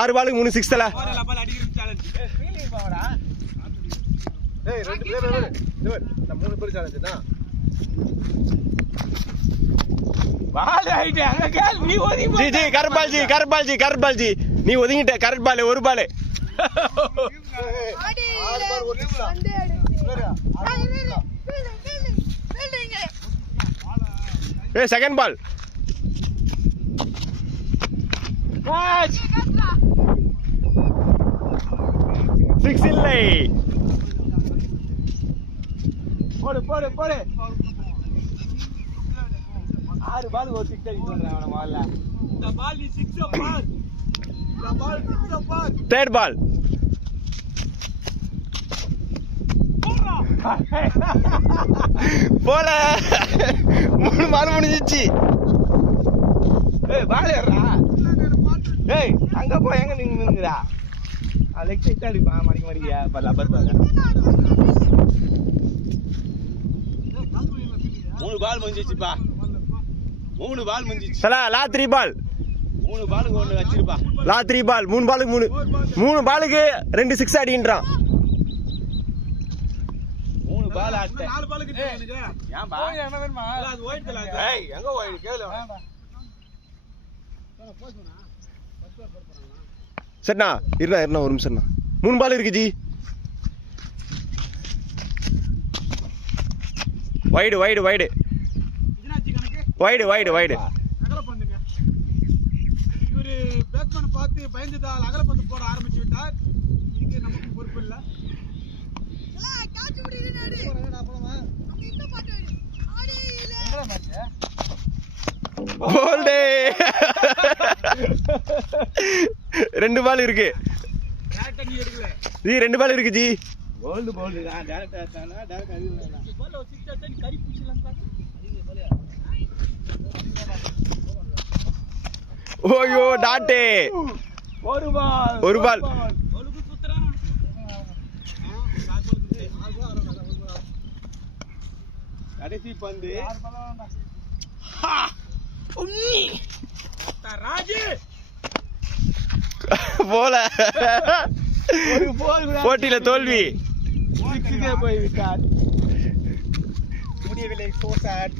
6 பாலுக்கு 3 6 தல. ஏய் 2 பேர் நம்ம 3 பேர் சேலஞ்ச் தான். பால் ஹைட் அங்க கேள் நீ ஒதுங்கி ஜி கரெக்ட் பால் ஜி நீ ஒதுங்கிட்ட. கரெக்ட் பால் ஒரு பால். 6 பால் ஒரு 6 தான். ஏய் செகண்ட் பால். கேட்ச் 6 இல்லை. போடு 6 பால் ஒரு 6 அடி சொல்றேன் அவன முதல்ல. இந்த பால் நீ 6 பார். இந்த பால் 6 பார். தேர்ட் பால். போல 3 பால் முடிஞ்சிச்சு. ஏய் பால் ஏறா. ஏய் அங்க போ எங்க நின்னுங்கடா. லெக் சைட் அடிப்பா மடிக்க பா லப்பர் பால். 3 பால் முடிஞ்சிச்சுப்பா. 3 பால் முடிஞ்சிச்சு. சலா லா 3 பால். 3 பாலுக்கு 1 வச்சிருப்பா. லா 3 பால். 3 பாலுக்கு 3 பாலுக்கு 2 6 அடின்றான். 3 பால் ஆட்ட. 4 பாலுக்கு எனக்கு. ஏன்பா? என்ன வேணுமா? அது ஒயிட் கலர். ஏய் எங்க ஒயிட் கேளு. சரிண்ணா இருண்ணா ஒரு நிமிஷம்ண்ணா. 3 பால் இருக்கு ஜி. வைடு இதுனாச்சி கணக்கு. வைடு அகலப்பந்துங்க. இவரு பேட்ஸ்மேன் பார்த்து பயந்துதால் அகலப்பந்து போட ஆரம்பிச்சு விட்டார். இதுக்கு நமக்கு பொறுப்பு இல்ல. போல்டே 2 பால் இருக்கு நீ எடுக்கல. ஜி. 2 பால் இருக்கு ஜி. கோல்ட் போல்ட் தான் டைரக்டா தானா டைரக்ட் அடிக்கலாம். பால் 6 அடிச்சா நீ கறி பூச்சலாம் பாரு. ஓயோ டாட்டே. ஒரு பால். ஒழுங்கு சுத்துறான். கடைசி பந்து. ராஜு போல ஒரு போல் போட்டியில தோல்வி. 6க்கே போய் விட்டார். முடியவில்லை. so sad.